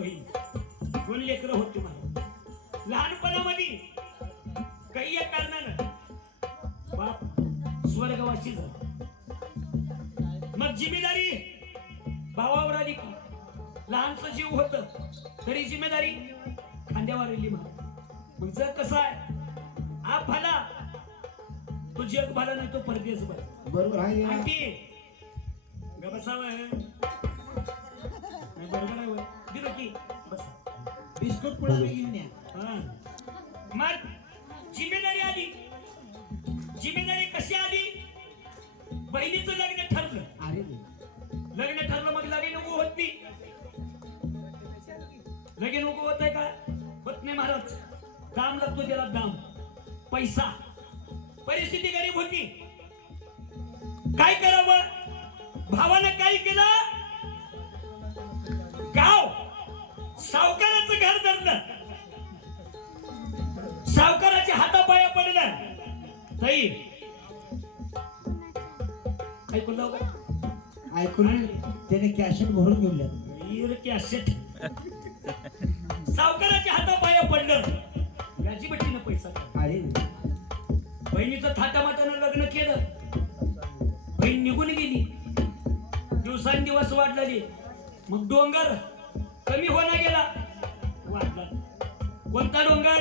बहीण, 2 लेकरं होती मला. लहानपणामध्ये काही या कारणानं बाप स्वर्गवासी झाला. मग जिम्मेदारी भावावर आली की लहानसा जीव होत तरी जिम्मेदारी खांद्यावर आली. मग जग कसं आहे, आप भाला तो जग भाला नाही तो परदेश भाला. बरोबर आहे. बसावं नाही, बरोबर आहे. दिलं की बसा, बिस्कुट पुढे घेऊन या. मग जिम्मेदारी आली. जिम्मेदारी कशी आली, बहिणीचं लग्न ठरलं. अरे लग्न ठरलं मग लगीन नको होत नाही. लगीन नको होत आहे का, होत नाही महाराज. दाम लागतो त्याला, दाम पैसा. परिस्थिती गरीब होती, काय करावं. भावानं काय केलं, गाव सावकाराचं घर धरलं. सावकाराच्या हातापाया पडलं. ताई ऐकून ऐकून त्याने कॅशेट भरून घेऊन कॅसेट सावकाराच्या हातापाया पडलं. गाजीबटीनं पैसा. अरे बहिणीचं थाटामाटानं लग्न केलं. बहीण निघून गेली. दिवसांदिवस वाढलेली. मग डोंगर कमी होणार गेला, वाढला. कोणता डोंगर,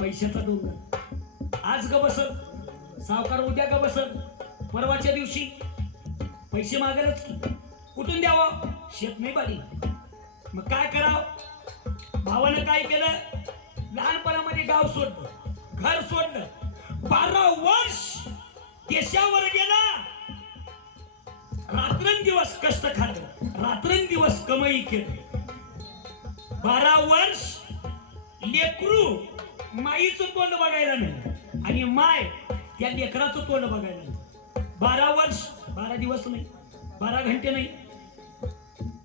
पैशाचा डोंगर. आज ग बसत सावकार, उद्या ग बसत, परवाच्या दिवशी पैसे मागेलच की. कुठून द्यावं, शेत नाही बाडी. मग काय करावं. भावानं काय केलं, लहानपणामध्ये गाव सोडलं, घर सोडलं. 12 वर्ष देशावर गेला. रात्रंदिवस कष्ट खाल्लं, रात्रंदिवस कमाई केली. 12 वर्ष लेकरू माईचं तोंड बघायला नाही आणि माय त्या लेकराचं तोंड बघायला नाही. 12 वर्ष, 12 दिवस नाही, 12 घंटे नाही,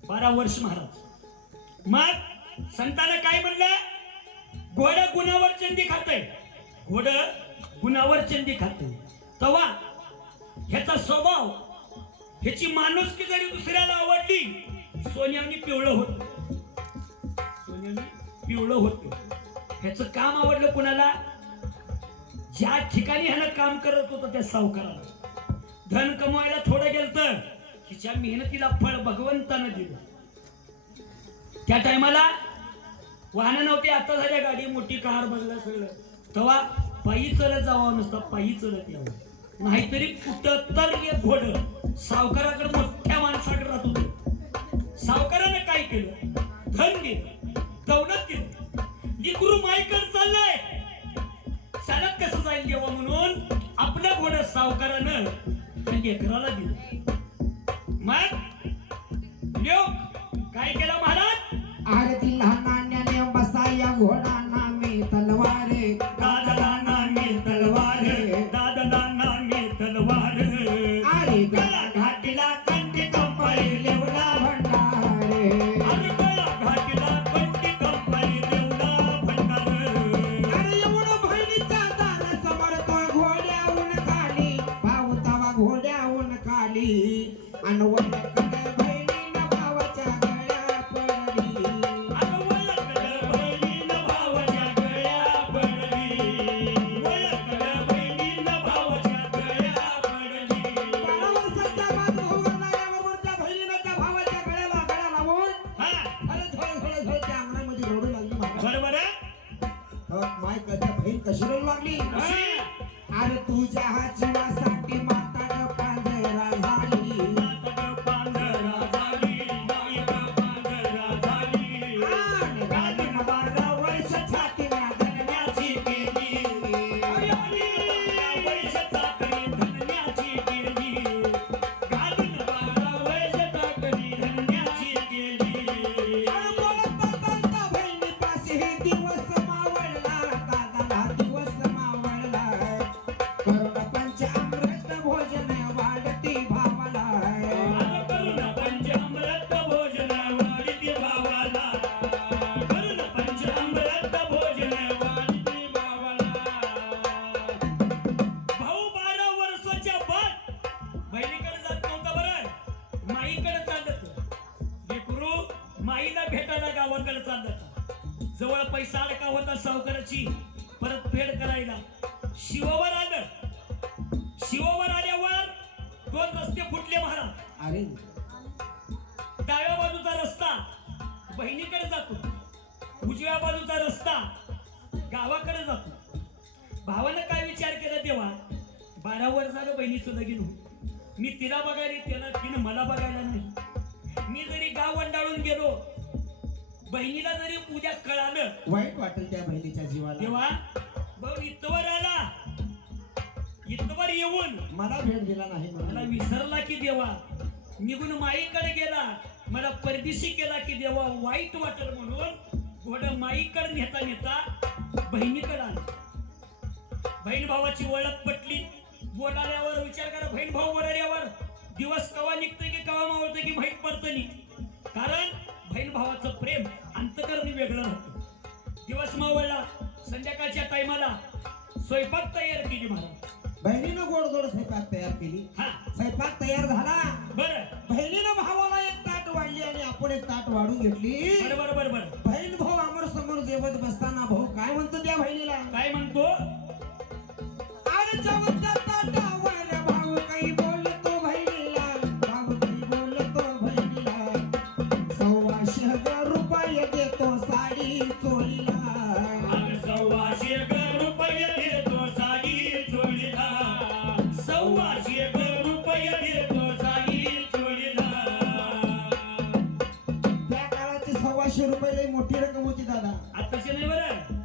12 वर्ष महाराज. मग संतानं काय म्हणलं, घोडं गुणावर चंदी खातंय. घोडं गुणावर चंदी खातंय. तवा ह्याचा स्वभाव, ह्याची माणुसकी जरी दुसऱ्याला आवडली, सोन्याने पिवळं होत. सोन्याने पिवळं होत. ह्याचं काम आवडलं कुणाला, ज्या ठिकाणी ह्यानं काम करत होतं त्या सावकाराला. धन कमवायला थोडं गेलं तर हिच्या मेहनतीला फळ भगवंतानं दिलं. त्या टायमाला वाहनं नव्हती, आता झाल्या गाडी, मोठी कार, बंगला सगळं. तेव्हा पायी चलत जावं नसतं, पायी चलत यावं. नाहीतरी कुठं तर एक घोडं सावकाराकडे मोठ्या माणसाकडे राहत होतं. सावकारानं काय केलं, धन दिलं, दौलत दिलं. लिकरू माईकर चाललंय, चालत कसं जाईल देवा म्हणून आपलं घोडं सावकारानं त्या लेकराला दिलं. मग काय केलं महाराज, आरती लहान नाण्याने बसाया घोडा नामे तलवारे. दादला नामे तलवार, दादला नामे तलवार. अरे गळा घाटीला कंठी कंपाळी लेवला भंडारे. अरे गळा घाटीला कंठी कंपाळी लेवला भंडार. अरे एवढं बहिणीचा दार समोर तो घोड्याहून खाली, भाऊ तवा घोड्याहून खाली. अनवट बहिणीनं भावाच्या गळ्या पडली. कशी रडू लागली. अरे तुझ्या जीवासाठी माता पांढरा झाली. आणि घालून 12 वर्ष छातीला धरण्याची केली. अरे बोलता बहिणीपाशी हे दिवस मावळला, दादाला दिवस मावळला. करुण पंचामृत भेटायला गावाकडे चालला. जवळ पैसा अडका होता सावकाराची परत फेड करायला. शिवावर आलं. शिवावर आल्यावर 2 रस्ते फुटले महाराज. अरे डाव्या बाजूचा रस्ता बहिणीकडे जातो, उजव्या बाजूचा रस्ता गावाकडे जातो. भावानं काय विचार केला तेव्हा, 12 वर्ष झालं बहिणीचं लगीन होतं. मी तिला बघायला, तिनं मला बघायला नाही. मी जरी गाव वंडाळून गेलो, बहिणीला जरी उद्या कळालं, वाईट वाटेल त्या बहिणीच्या जीवाला. तेव्हा भाऊ इथवर आला, इथवर येऊन मला भेट दिला नाही मला म्हणून. विसरला की देवा, निघून माईकडे गेला, मला परदेशी केला की देवा, वाईट वाटल म्हणून घोड माईकडे नेता नेता बहिणीकडे आला. बहीण भावाची ओळख पटली. बोलाल्यावर विचार करा, बहीण भाऊ बोलाल्यावर दिवस कवा निघतोय की कवा मावळतोय की माहीत पडतं नाही. कारण बहीण भावाचं प्रेम अंतकरणी वेगळं राहतं. दिवस मावळला, संध्याकाळच्या टायमाला स्वयंपाक तयार केली महाराज. बहिणीनं गोड गोड स्वयंपाक तयार केली. हा स्वयंपाक तयार झाला. बरं बहिणीनं भावाला एक ताट वाढली आणि आपण एक ताट वाढून घेतली. बरं बरं बरं. बहीण भाऊ आमर समोर जेवत बसताना भाऊ काय म्हणतो त्या बहिणीला, काय म्हणतो, अरे जेवत्या ताटावर भाऊ काही बोलतो बहिणीला, भाऊ काही बोलतो बहिणीला, 1,200 रुपये देतो साडी चोळीला. 1,200 रुपये देतो साडी चोळीला, 1,200 रुपये देतो साडी चोळीला. त्या काळाची 1,200 रुपये लई मोठी रक्कम होती दादा. आताचे नाही बरं.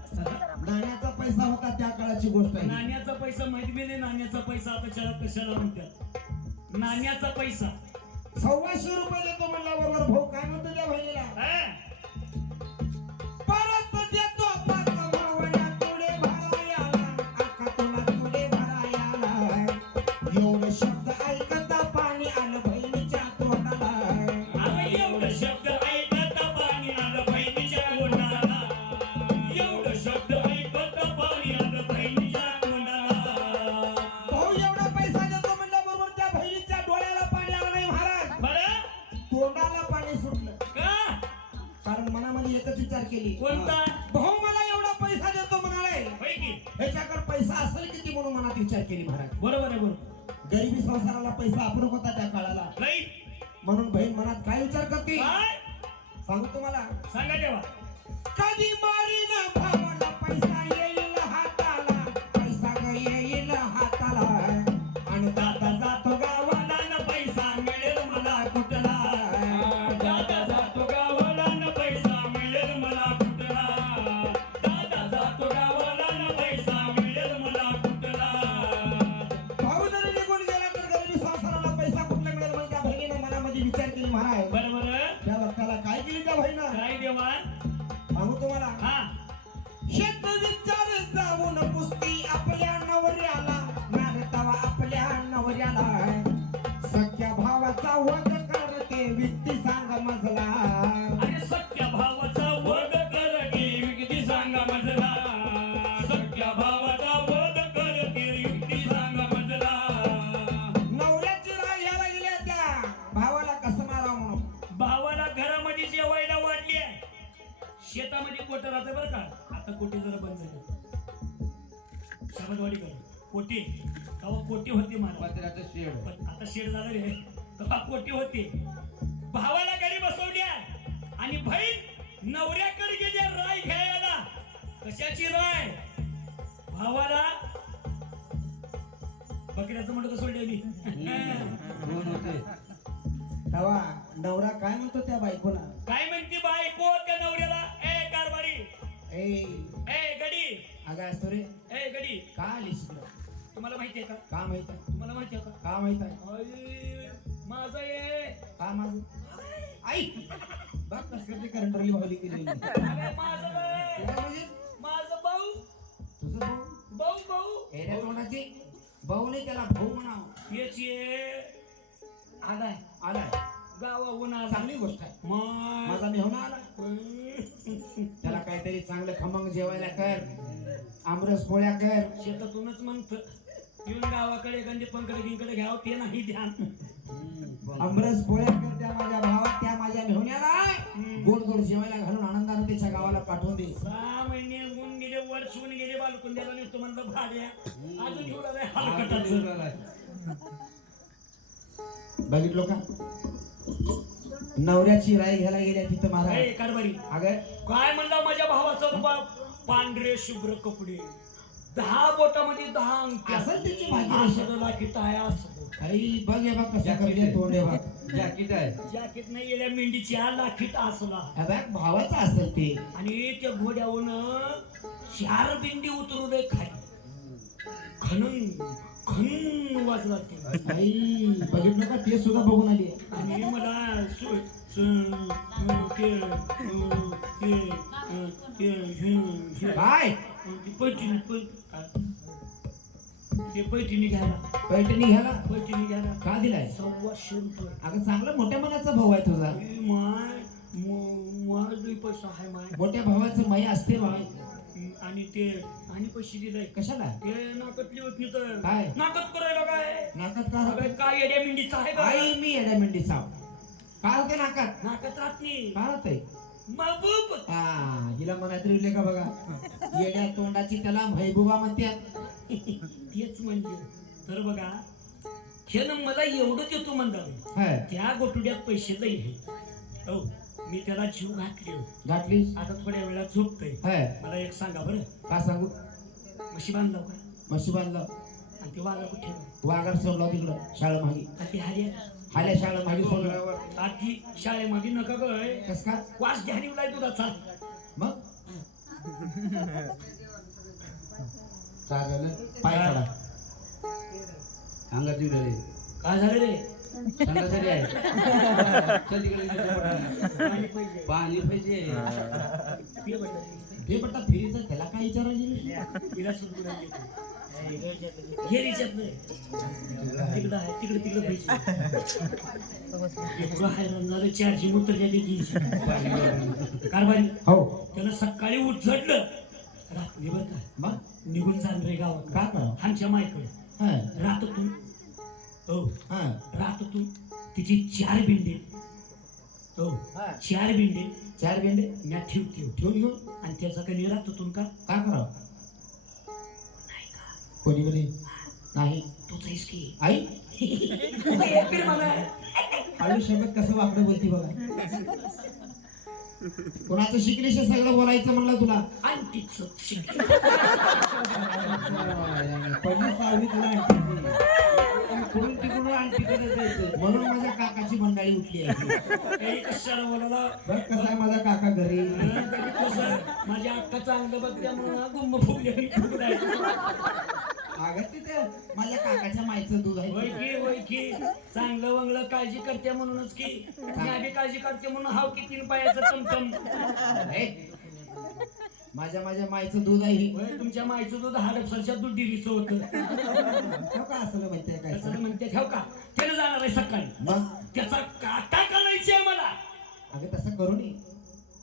नाण्याचा पैसा होता त्या काळाची गोष्ट आहे. नाण्याचा पैसा माहिती बी नाही. नाण्याचा पैसा आता कशाला म्हणतात, नाण्याचा पैसा. 1,200 रुपये देतो म्हणल्याबरोबर भाऊ काय म्हणतो त्या बहिणीला, हा? परत देतो पाच भावना तुडे भरायाला, आका तुला तुडे भरायाला. एवढं शब्द ऐकता पाणी आलं बहिणीच्या तोंडाला. अरे एवढं शब्द ऐकता पाणी आलं बहिणीच्या तोंडाला, एवढं शब्द ऐकता पाणी आलं बहिणीच्या तोंडाला. भाऊ एवढा पैसा देतो म्हणल्याबरोबर त्या बहिणीच्या डोळ्याला पाणी आलं नाही महाराज, बरं तोंडाला पाणी सुटलं. का? कारण मनामध्ये एकच विचार केली, कोणता? भाऊ मला एवढा पैसा देतो म्हणाले, होय की? ह्याच्याकडे पैसा असेल किती म्हणून मनात विचार केली महाराज. बरोबर आहे, बरोबर. गरिबी संसाराला पैसा अपूर्व होता त्या काळाला. नाही म्हणून बहीण मनात काय विचार करते काय? सांगू तुम्हाला, सांगा तेव्हा. कधी मारीन भावाला पैसा येईल हाताला, पैसा ग येईल हाताला. आणि दादा जातो गावाला न पैसा मिळेल मला कुठला. दादा जातो गावाला न पैसा मिळेल मला कुठला. दादा जातो गावाला न पैसा मिळेल मला कुठला. भाऊ जरी निघून गेला तर गरिबी संसाराला पैसा कुठला मिळेल म्हणून त्या बहिणीनं मनामध्ये विचार केली महाराज. बरोबर. त्या वक्ताला काय केली त्या बहिणीनं काय देवा. सांगू तुम्हाला, हा शेत विचार जाऊन पुसती आपल्या नवऱ्याला, नारतावा आपल्या नवऱ्याला. सख्या भावाचा वध करते व्यक्ती सांग मजला. अरे सख्या भावाचा वध कर गे युक्ती सांगा मजला. सख्या भावाचा वध कर गे युक्ती सांगा मजला. नवऱ्याची राग यायला गेल्या त्या भावाला कसं मारावं म्हणून. भावाला घरामध्ये जेवायला वाढली आहे. शेतामध्ये कोट राहते बरं का. आता कोटी जरा बंद झाले. शरदवाडी कर कोटी, तेव्हा कोटी होती मला. पण आता शेड झालं रे, तेव्हा कोटी होती. भावाला घरी बसवल्या आणि बहीण नवऱ्याकडे गेली राय घ्यायला. कशाची राय? भावाला बकऱ्याचं म्हणतो सोडले मी. तेव्हा नवरा काय म्हणतो त्या बायकोला, काय म्हणती बायको त्या नवऱ्याला, ए कारभारी, ए ए गडी, अगं असतो रे ए गडी. का आलीस इकडं? तुम्हाला माहितीये का? का माहित आहे? तुम्हाला माहितीये का? का माहित आहे? अय, माझं ये का माझं आई बघ कस करते करंट रली भावली केली. अरे माझं ये. म्हणजे माझं भाऊ, तुझं भाऊ भाऊ भाऊ एऱ्या तोंडाची भाऊ नाही त्याला भाऊ म्हणावं. हेच ये. आलाय आलाय गावाहून आला. चांगली गोष्ट आहे. मग माझा मेहना आला, त्याला काहीतरी चांगलं खमंग जेवायला कर, आमरस पोळ्या कर. शेतातूनच म्हणत येऊन गावाकडे गंजे पंकडे गिंकडे घ्यावं ते नाही ध्यान. आमरस पोळ्या करत्या माझ्या भावात, त्या माझ्या मेहुण्याला गोड गोड जेवायला घालून आनंदाने त्याच्या गावाला पाठवून दे. 6 महिने होऊन गेले, वर्ष होऊन गेले, बालकुंद्याला नेतो म्हणलं भाड्या, अजून एवढा नाही हलकटाचं. बघितलो का नवऱ्याची राय घ्यायला गेल्या तिथं महाराज. ए, कारभारी अगं काय म्हणला माझ्या भावाचा बाप, पांढरे शुभ्र कपडे, 10 बोटामध्ये 10 अंगठ्या, असं त्याची भाजी असं लाकीट आहे, असं आई बघ हे बघ कसं करते तोंड आहे बघ. जॅकेट आहे. जॅकेट नाही गेल्या मेंढीच्या लाकीट असला हा बघ भावाचा असेल ते. आणि त्या घोड्यावरून 4 बिंडी उतरवले खाली, खनन खन वाजला ते. आई बघितलं का ते सुद्धा बघून आली. आणि मला काय पैठणी घ्यायला, पैठणी घ्यायला पैठणी घ्यायला का दिलाय? 125 रुपये. अगं चांगला मोठ्या मनाचा भाऊ आहे तुझा. माय लई पैसा आहे माय. मोठ्या भावाचं माया असते भाई. आणि ते आणि पैसे दिलाय कशाला? ते नाकातली होत नाही तर काय? नाकात करायला काय नाकात का अगं, होते? काय येड्या मिंडीचा आहे का? आई मी येड्या मेंढीचा काय होते नाकात? नाकात राहत नाही काय होतंय? महबूब. हा हिला मनात रिवले का बघा. येड्या तोंडाची त्याला महबूबा म्हणतात. तेच म्हणजे तर बघा हे ना मला एवढं देतो म्हणतात, हा त्या गोटुड्यात पैसे लई आहे. हो मी त्याला जीव घातले, घातलीस? आता थोड्या वेळात झोपतोय. हा मला एक सांगा बरं, का सांगू? म्हशी बांधलाव का? म्हशी बांधलं आणि ते वाघा कुठे ठेवला? वाघार सोडला तिकडं शाळा मागे. आणि ते हाल्या हाल्या शाळा मागे सोडलं. आधी शाळेमागे नका गय कस का? वास ध्यानीवलाय दुधाचा. मग काय झालं? पाय काढा. अंगात उडले. काय झालं रे? संडासरी आहे. चल तिकडे पाणी पाहिजे. पाणी पाहिजे. पिलं पाहिजे. हे बट्टा फिरीचा त्याला काय विचारायचं? तिला सुरू करायची. हे रिचार्ज नाही. तिकडं आहे, तिकडे पाहिजे. एवढं हैराण झालं, चार्जिंग उतरलेली की. कारभारी हो त्याला सकाळी उठझडलं, रात्री बरं का मग निघून चाल रे गावात. का करा? आमच्या मायकडे हा राहतून हो हा राहतून तिची 4 बिंडे, हो हा. 4 बिंडे 4 बेंडे म्या ठेवते ठेवून घेऊ. आणि त्याचा काही राहतून का काय करावं? कोणी कोणी नाही. तोच आहेस की आई मला आयुष्यात कसं वाकडं बोलती बघा. कोणाचं शिकण्याशी सगळं बोलायचं म्हणलं तुला. आणखीच शिक. पहिली सावली तुला कुठून तिकडून आणखी कडे जायचं. म्हणून माझ्या काकाची मंडळी उठली आहे. काही कशाला बोलायला बरं कसं आहे माझा काका घरी. कसं माझ्या अक्काचा अंग बघत्या म्हणून गुम्म फुगले अगं तिथे माझ्या काकाच्या माईचं दूध आहे. होय की चांगलं वंगलं काळजी करते म्हणूनच की मी आधी काळजी करते म्हणून हाव की 3 पायाचं चमचम. हे, माझ्या माईचं दूध आहे हे. होय, तुमच्या माईचं दूध हडपसरच्या दूध डिरीचं होतं. ठेव का असलं माहितीये काय? कसं म्हणते ठेव का त्यानं जाणार आहे सकाळी. मग त्याचा काटा करायची आहे मला. अगं तसं करू नये.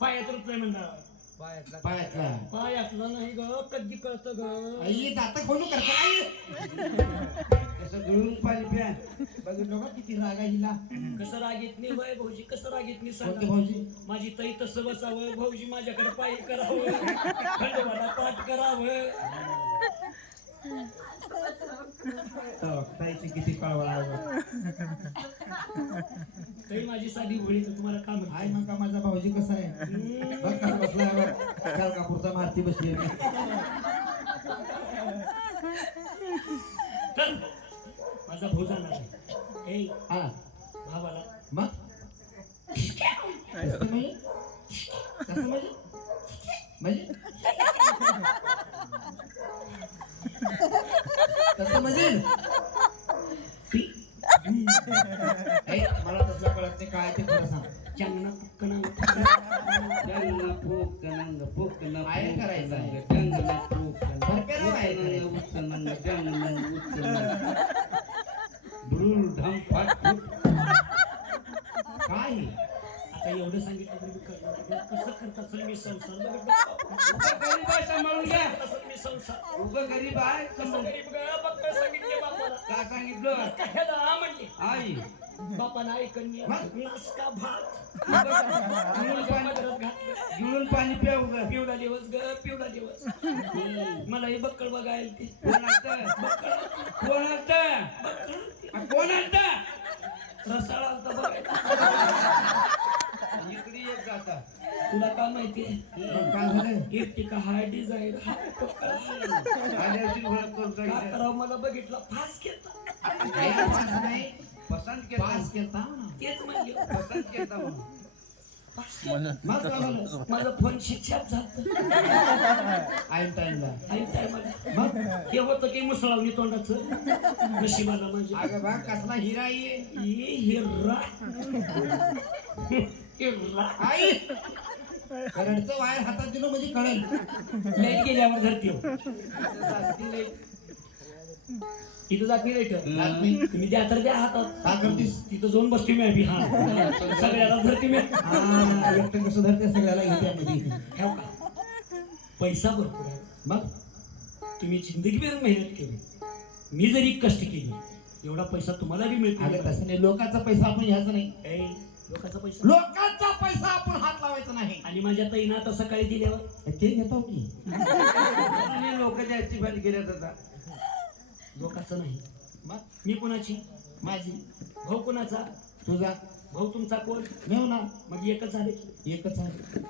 पायात रुपये म्हणणार पायातला पायातलं नाही ग, कधी कळतं ग. आई दात खोलू करता आई. कसं गळून पाणी प्या. बघितलं का किती राग आहे हिला. कसं रागीत नाही वय भाऊजी, कसं रागीत नाही कोणते सांगा. भाऊजी? माझी ताई तसं बसावं, भाऊजी माझ्याकडे पायी करावं, खंडोबाला पाठ करावं. ताईची किती कळवळा. ताई माझी साधी भोळी, तुम्हाला काम हाय मग का माझा भाऊजी कसा आहे? बघ कसा बसलाय बघ. कालकापूरचा मारती बसली आहे. चल माझा भाऊ जाणार आहे. ए हा भावाला मग कसं म्हणजे? कसं म्हणजे? म्हणजे कसं म्हणजे? ए, मला तसं कळत नाही काय ते खरं सांग. चांगला पक्कना जंगला फूक कनंग फूक कनंग आहे करायचं आहे. जंगला फूक भरपेला आहे करायचं. उत्तनंग जंगल उत्तनंग ब्रूर ढम फाट फूट. काय हे? आता एवढं सांगितलं तरी मी करणार. कसं करत असेल मी संसार बघितलं. गरीब आहे सांभाळून घ्या. असेल मी संसार उगं गरीब आहे कसं सांभाळून. गरीब ग, फक्त सांगितले बापाला काय सांगितलं? कशाला हा म्हणले आई बापानं ऐकून मग? नासका भात जुळून पाणी पदरात घातलं. जुळून पाणी प्याऊ ग पिवळा दिवस ग पिवळा दिवस मलाही बक्कळ बघायला ती कोणाचं कोणाचं कोणाचं रसाळा आलता बघायला. इकडे एक जाता तुला काय माहितीये मग काय झालं एकटी का हाय डिझाईन आल्याची ओळख करून काय सांगितलं. करावं मला बघितलं फास घेतला काही पास नाही पसंत केला पास केलता तेच म्हणजे पसंत केला म्हणून फास केलं. मग काय झालं माझं फोन शिक्षाप झालं आईन टाइमला आई टायमाला मग हे होतं की मुसळावणी तोंडाचं नशिबाला म्हणजे अगं बा कसला हिरा आहे हिर्रा हिर्रा आई करडचं वायर हातात दिलं म्हणजे कळेल लाईट गेल्यावर धरती तिथं जात नाही लाईट जात नाही. तुम्ही द्या तर द्या हातात का करतीस तिथं जाऊन बसते मी अभि हा सगळ्याला धरते मी हा एकटं कसं धरते सगळ्याला घेते मध्ये ठेव का पैसा भरपूर आहे मग तुम्ही जिंदगीभर मेहनत केली मी जरी कष्ट केली एवढा पैसा तुम्हाला बी अगं मिळतो तसं नाही लोकांचा पैसा आपण घ्यायचा नाही लोकांचा पैसा लोकांचा पैसा आपण हात लावायचा नाही आणि माझ्या ताईनं आता सकाळी दिल्यावर ते घेतो की लोक द्यायची बंद केल्यात आता लोकांचं नाही मग मी कुणाची माझी भाऊ कुणाचा तुझा भाऊ तुमचा कोण नेऊ ना मग एकच झाले की एकच आहे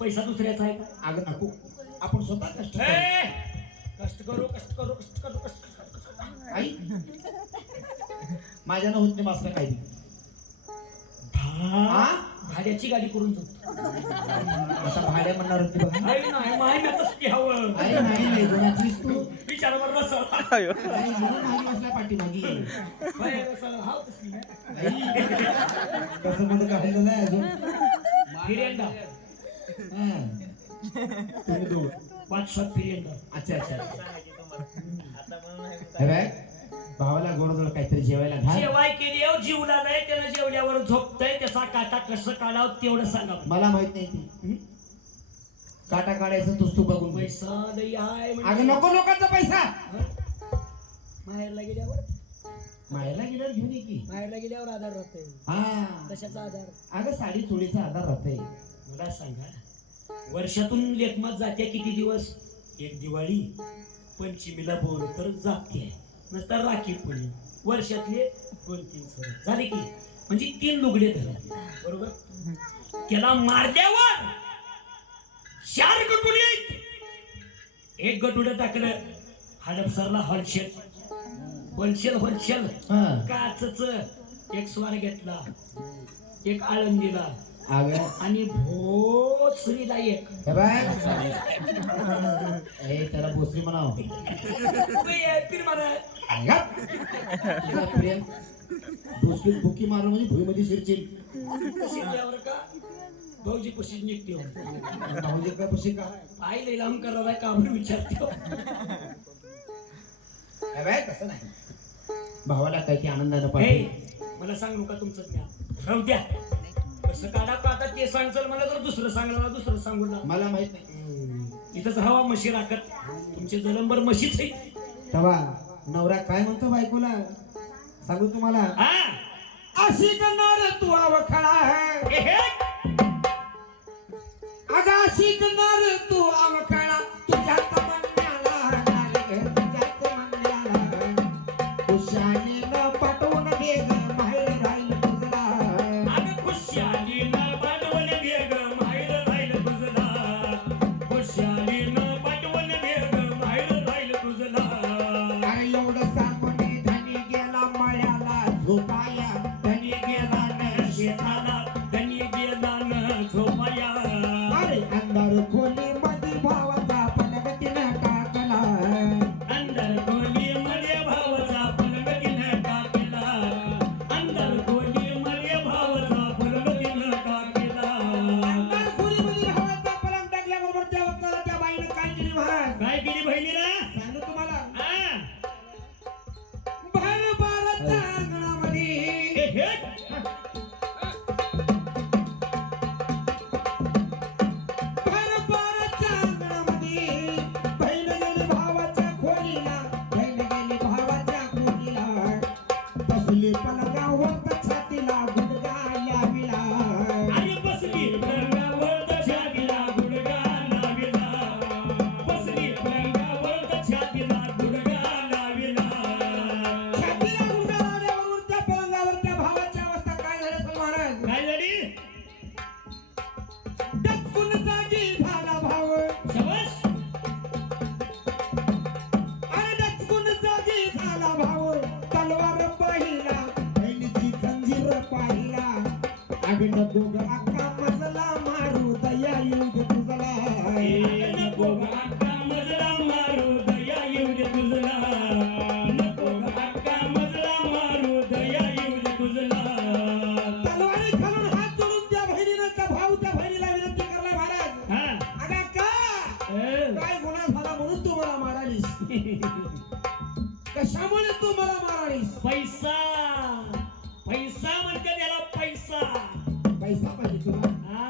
पैसा दुसऱ्याचा आहे का अगं नको आपण स्वतः कष्ट करू. कष्ट करू कष्ट करू कष्ट करू कष्ट करू आई माझ्यानं होत नाही मासला काही हा? भाड्याची गाडी करून जातो आता भाड्या म्हणणार होती बघा आई नाही माहिती तसं की हवं आई नाही लय गुणाचीस तू विचारावर रसळ आई म्हणून आई बसल्या पाठीमागी बाहेर रसळ हाव तसली नाही. आई कसं म्हणून काढलेलं नाही अजून फिर्यांदा हा. तुम्ही दोघं बादशाह फिर्यांदा अच्छा अच्छा हे बघ, भावाला गोडजोड काहीतरी जेवायला घाल जेवाय केली अहो, जीवला नाही त्यानं जेवल्यावर झोपतय त्याचा काटा कसं काढावं तेवढं सांगा मला माहित नाही ती काटा काढायचं तूच तू बघून घे. पैसा लई आहे अगं म्हणजे नको लोकांचा पैसा माहेरला गेल्यावर मायला गेल्यावर घेऊन ये की माहेरला गेल्यावर आधार राहतोय हा कशाचा आधार अगं साडी चोळीचा आधार राहतोय मला सांगा वर्षातून लेखमात जाते किती दिवस एक दिवाळी पंचमीला बोल तर जाते नंतर राखी पुली वर्षातले 2-3 सण झाले की म्हणजे 3 लुगडे धरले बरोबर त्याला मारल्यावर 4 गटुडे आहेत. एक गटुडं टाकलं हडपसरला होलसेल हा काचच एक स्वार घेतला एक आळंदीला अगं आणि भोसरीला एक हे बाय ए त्याला भोसरी म्हणाव पीर मारा भोसरी बुकी मारलं म्हणजे भुईमध्ये शिरशील शिरल्यावर का भाऊजी पशीच निघते म्हणजे काय पशी का आई लई लांब करायला का आपण विचारते हे बाय तसं नाही भावाला काय की आनंदानं हे पाहिजे मला सांगू का तुमचं ज्ञान राहू द्या कसं काढा का आता ते सांगचाल मला तर दुसरं सांगलं दुसरं सांगू ना मला माहित नाही इथंच हवा म्हशी राखत तुमचे जलंबर म्हशीच आहे तेव्हा नवरा काय म्हणतो बायकोला सांगू तुम्हाला हा अशी करणार तू आवखळा हे, हे. अगं अशी करणार तू आवखळा तुझ्याच म्हणण्याला तुझ्याच म्हणण्याला खुशालीनं पटवून दे ग माहेर राहील तुझला अगं खुशालीनं पाठवून दे ग माहेर राहील तुझला खुशालीनं पाठवून दे ग माहेर राहील तुझला अरे एवढं सांगून धनी गेला मळ्याला झोपाया धनी गेला न शेताला धनी गेला न झोपाया अरे अंधार खोली मध्ये भावाचा पलगतीनं टाकला अंदर खोली मध्ये भावाचा पलगतीनं टाकला अंदर खोली मध्ये भावाचा पलगतीनं टाकला अंधार खोलीमध्ये भावाचा पलंग टाकल्याबरोबर त्या बाईनं काय केली महाराज काय केली बहिणीला सांगू तुम्हाला हा भर बाराच्या अंगणामध्ये हे, हे. भर बाराच्या येऊ दे तुझला नको ग अक्का मजला मारू दया येऊ दे तुझला नको ग अक्का मजला मारू दया येऊ दे तुझला तलवारी खालून हात जोडून त्या बहिणीनं त्या भाऊ त्या बहिणीला विनंती करलाय महाराज हा अगं अक्का काय गुन्हा झाला म्हणून तू मला मारालीस कशामुळे तू मला मारालीस पैसा पैसा म्हणते त्याला पैसा पैसा पाहिजे तुला हा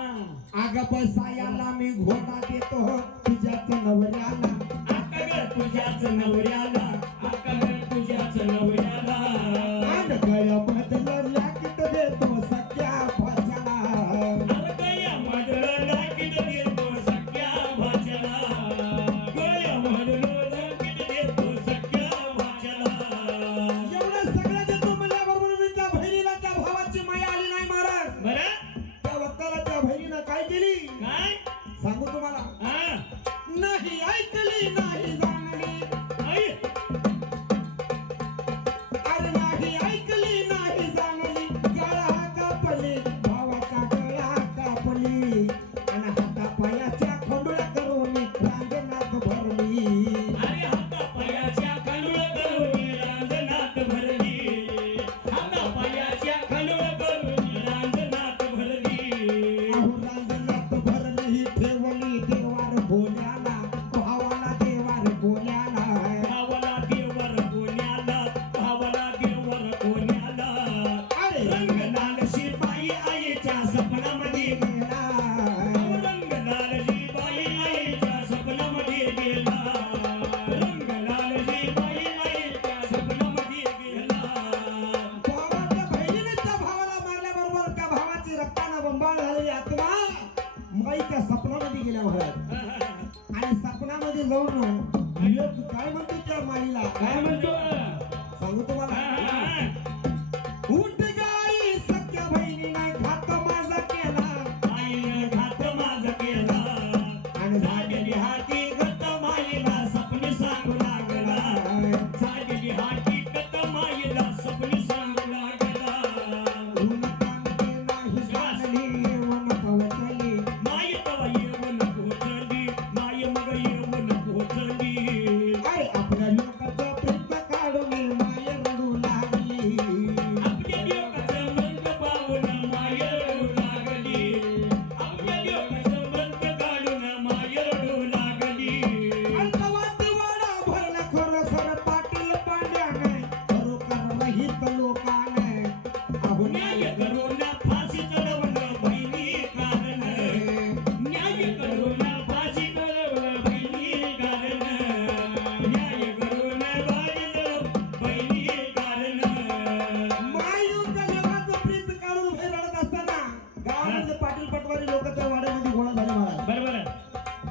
अगं पैसा याला मी घोडा देतो तुझ्याच नवऱ्याला अक्का ग तुझ्याच नवऱ्याला अक्का ग तुझ्याच नवऱ्याला आणि गया बदल लाकीट देतो सख्या भाच्याला अरे गया मधलं लाकीट देतो सख्या भाच्याला गया मधलं लाकीट देतो सख्या भाच्याला एवढं सगळं देतो म्हणल्याबरोबर मी त्या बहिणीला त्या भावाची माया आली नाही महाराज बरं त्या वक्ताला त्या बहिणीनं काय केली काय सांगू तुम्हाला हा नाही ऐकली नाही जाणली आई अरे नाही ऐकली नाही जाणली गळा कापली भावाचा गळा कापली आणि हाता पायाच्या खंडुळ्या करून रांगणात भरली अरे हाता पायाच्या खालूळ करून रांजणात भरली हाता पायाच्या खालूळ करून रांजणात भरली अहो रांगणात भरली ठेवली देवार बोल्याला भावाला देवार बोल्याला भावाला देवर कोण्याला भावाला देवर कोण्याला अरे रंगलाल शिपाई आईच्या सपनामध्ये गेला रंगलाल शिपाई आईच्या सपनामध्ये गेला रंगलाल शिपाई आईच्या सपनामध्ये गेला भावाच्या बहिणीने त्या भावाला मारल्याबरोबर त्या भावाची रक्तानं बंबाळ झालेली आत्मा माईच्या सपनामध्ये गेल्या महाराज आणि सपनामध्ये जाऊन लोक काय म्हणतो त्या माईला काय म्हणतो सांगू तुम्हाला उठ गाई सख्या बहिणीने घात माझा केला आईनं घात माझ केला आणि झालेली हाती गत माईला सपनी सांगू लागला झालेली हाती गत माईला सपनी सांगू लागला ऊन कांदे नाही जाणली येऊन पवचली माई तवा येऊन पोचली माई मग येऊन पोचली अरे आपल्या लोकांचं प्रेम काढून माय रडू लागली आपल्या देवाचं मंत्र पाहून माय रडू लागली आपल्या देवाचं मंत्र काढून माय रडू लागली अल्पवाद वाडा भरला खरं खरं पाटील पांड्याने खरोखर रहित लोकाने अहो न्याय करून फाशी चढवलं बहिणी कारण न्याय करून फाशी चढवलं बहिणी कारण न्याय करून फाशी चढवलं बहिणी कारण मायूच्या जगाचं प्रीत काढून बाहेर रडत असताना गावामध्ये पाटील पटवारी लोक त्या वाड्यामध्ये गोळा झाले महाराज बरोबर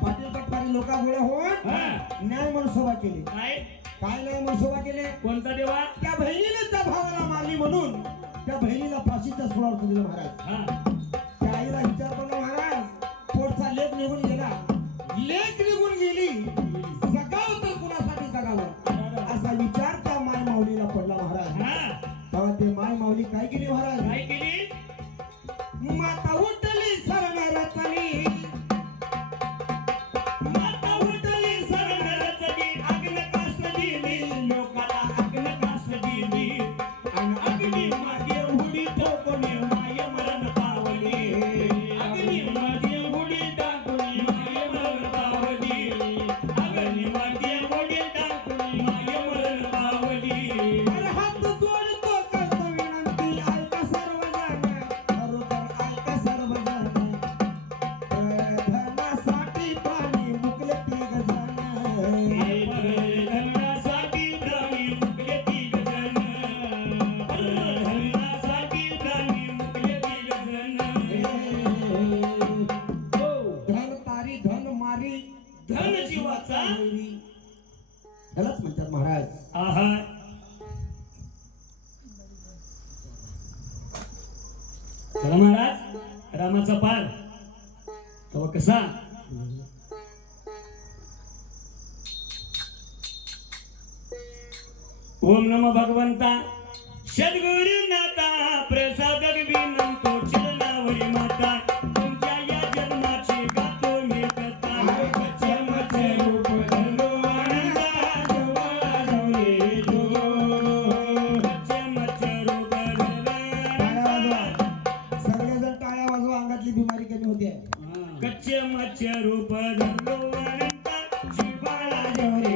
पाटील पटवारी लोक गोळा होऊन हा न्याय मनसोबा केली काय काय न्याय मनसोबा केले कोणता देवा त्या बहिणीने त्या भावाला मारली म्हणून त्या बहिणीला फाशीच्या सोळावर दिलं महाराज हा त्या आईला विचार केला महाराज पोटचा लेख निघून गेला लेख निघून गेली जगाव तर कुणासाठी जगावं असा विचार त्या माय माऊलीला पडला महाराज हा तेव्हा ते माय माऊली काय केली महाराज काय केली माता उठली शरण रचली माता उठली शरण रचली अग्न काष्ट दिली लोकाला अग्न काष्ट दिली आणि अग्नी मागे उडी ठोकून माय मरण पावली अग्नी मागे उडी टाकून माय मरण पावली अग्नी मागे उडी टाकून माय मरण पावली अरे हात जोडतो करतो विनंती ऐका सर्वजण खरोखर ऐका सर्वजण धनासाठी प्राणी मुकले तीघ जण धनासाठी प्राणी मुकले तीघ जण धनासाठी प्राणी मुकले तीघ जण धन तारी धन मारी धन जीवाचा त्यालाच म्हणतात महाराज आहार चला महाराज रामाचा पार तो कसा ओम नमो भगवंता सद्गुरुनाथा प्रसाद विनंतो चरणावरी माता तुमच्या या जन्माची गाथा रूप धरलो अनंत शिव बाळाजो रे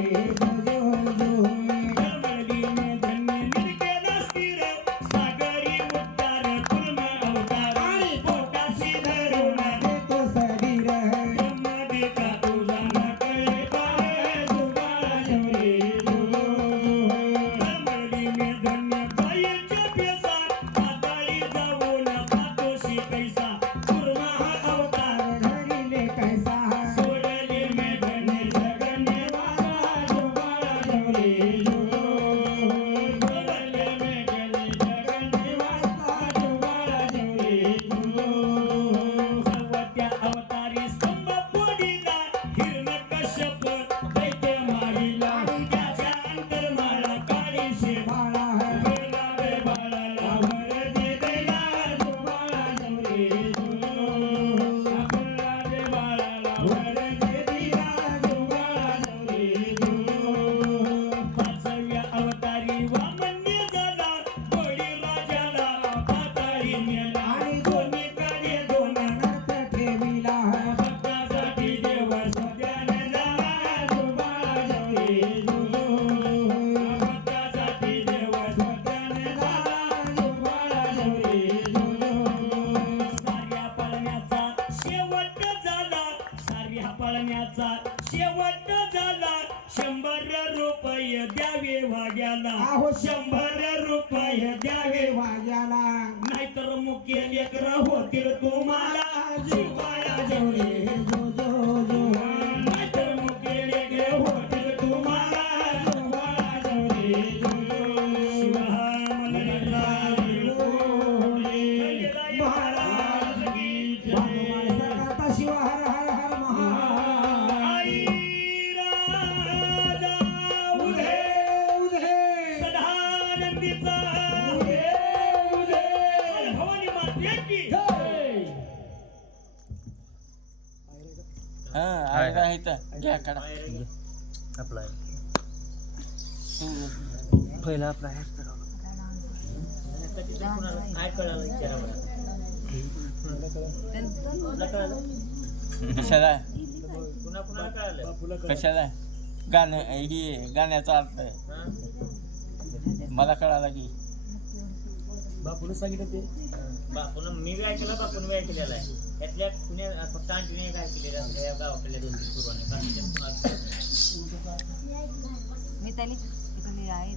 तळमळीने धन्य निर्गेला स्थिर सागरी उद्धार पूर्ण अवतार पोटाशी धरून देतो शरीर ब्रह्मदेवा तुझा न कळे पाहे शिव बाळाजो रे तळमळीने धन्य बाईच्या पेसा पाताळी जाऊन पातोशी कैसा पूर्ण अवतार घडीले कैसा सोडले मेघने जगने वारा शिव बाळाजो रे सोडले मेघने जगने वारा शिव बाळाजो रे सवत्या अवतारी स्तंभ पोडीला हिरण्यकश्यप दैत्य मारिला त्याच्या अंतर्माळा काळीशी बाळा गेला रे बाळाला वर दे देला शिव बाळाजो रे आपला रे बाळाला वर दे दिला शिव बाळाजो रे पाचव्या अवतारी वामन्य झाला कोळी राजाला पाताळी नेला आणि दोन्ही कडे दोन नर्त ठेविला भक्तासाठी देव सध्याने झाला शिव बाळाजो रे भक्तासाठी देव सध्याने झाला शिव बाळाजो रे साऱ्या पळण्याचा शेवट झाला साऱ्या पळण्याचा शेवट झाला 100 रुपये द्यावे वाग्याला आहो 100 रुपये द्यावे वाग्याला नाहीतर मुख्य लेकर होतील तुम्हाला शिव बाळाजो रे नाहीतर मुख्य लेकर होतील तुम्हाला शिव बाळाजो रे महाराज की जय. आता शिव हर हर हर महा आई राजा उदे उधे सदानंदीचा उधे उधे भवानी माते की आहे इथं घ्या काढा पहिला आपला आहे कशाला कशाला गाणं ही गाण्याचा अर्थ आहे मला कळाला की बापून सांगितलं ते बापून मी बी ऐकलं बापून बी ऐकलेला आहे त्यातल्या कुणी फक्त आणखीन एक ऐकलेलं असतं या गावाकडल्या 2-3 पूर्वाने बाकीच्या मिताली इथली आहे